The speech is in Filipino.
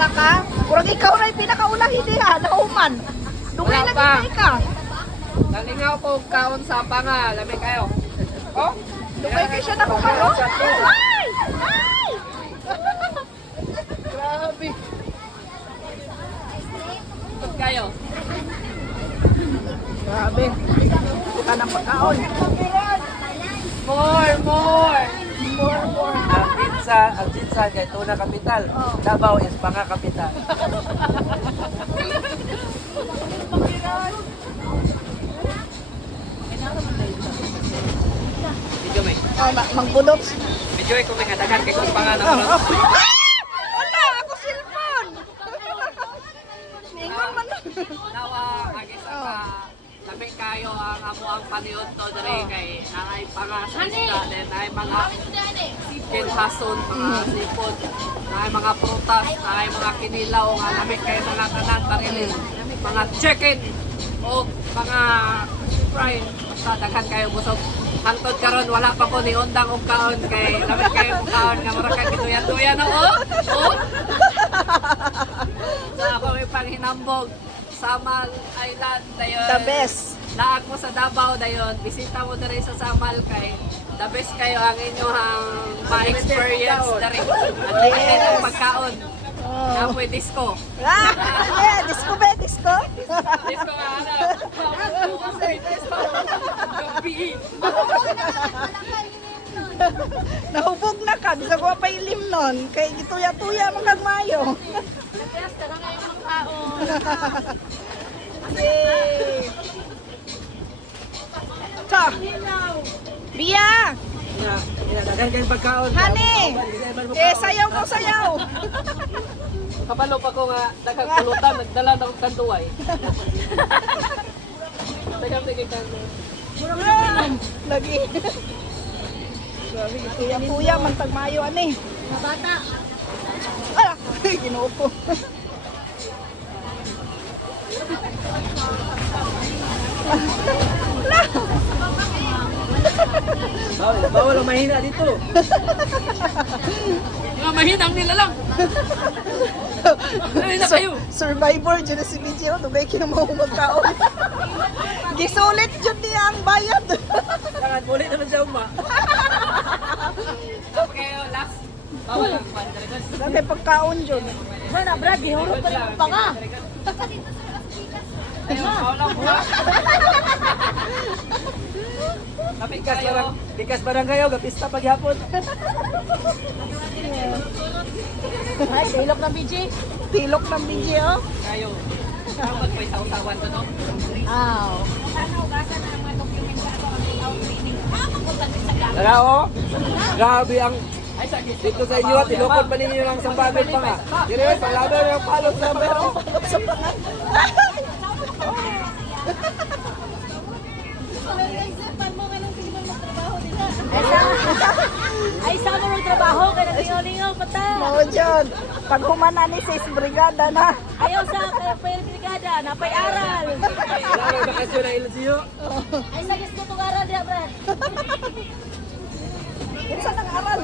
baka ka. Kurang ikaw na yung pinakauna hindi ha, nauman. Dugay Wala lagi pa. ka. Nalingaw ko kaon sa panga. Lamig kayo. Oh? Dugay kayo siya na kumaro. Ay! Ay! Grabe. Ikot kayo. Grabe. Buka ng pagkaon. More, more. Ang Jinsan kay Tuna Kapital. Davao is Panga Kapital. Medyo may. Mangbudot. Medyo may kumingadagan kay kung panga na. Wala, ako cellphone. Ningon man. Nawa, agi sa ka. Lamig kayo ang amo ang paniod to dere kay naay panga sa isda. Then naay mga kinhason, mga sipod. Naay mga prutas, naay mga kinilaw. Nga lamig kayo mga tanan parilin. Mga chicken o mga fried. Basta daghan kayo busog. Hangtod karon wala pa ko ni undang og kaon kay lamig kayo og kaon nga mura kay gituyan-tuyan no. Oh. Sa ako may panghinambog. Samal Island dayon. The best. Laag mo sa Davao dayon. Bisita mo diri sa Samal kay the best kayo ang inyong ma-experience diri. At least ang pagkaon. Nga po disco. Ah, yeah, disco ba? Disco? Disco nga ano. Gabi. Nahubog na ka. Bisa ko pa ilim nun. Kay gituya-tuya magkag mayo. Yay! Ta! Bia! Daghan kay pagkaon. Honey! Eh, sayaw mo, sayaw! Kabalo pa ko nga daghang pulutan nagdala na og kanduay. Daghang tigay kanduay. Lagi. Grabe, gituya-tuya magkag mayo ani. Mga bata. Ah! Ginoo ko. Bawal ang mahina dito. Mga mahinang nila lang. Mahina kayo. Survivor dyan na si BJ. Tugay kinamahong magkaon. Gisulit dyan niya ang bayad. Tangan ulit naman siya uma. Tapos kayo last. Bawal ang pandregon. Dati pagkaon dyan. Mana, Brad, gihurot pa rin pa nga. Ayun, bawal ang buha. Kapit kayo. Bikas barang kayo, gapista paghapon. Ay, tilok ng BG. Tilok ng BJ, oh. Kayo. Dapat may sautawan to, no? Aw. Tara oh. Grabe ang Ay, sakit. dito sa inyo at ilokod pa ninyo ng sambagan pa nga. Dire, palaban ng palot sa pero. Sa pangan. Ay, sa mo rin trabaho, kaya naglingaw-lingaw pa ta. Mao dyan. Pag humana ni sa brigada na. Ayaw sa kaya brigada, napay aral. Wala na bakasyon na ilan siyo. Ay, sa gusto itong aral niya, Brad. Isa nang aral.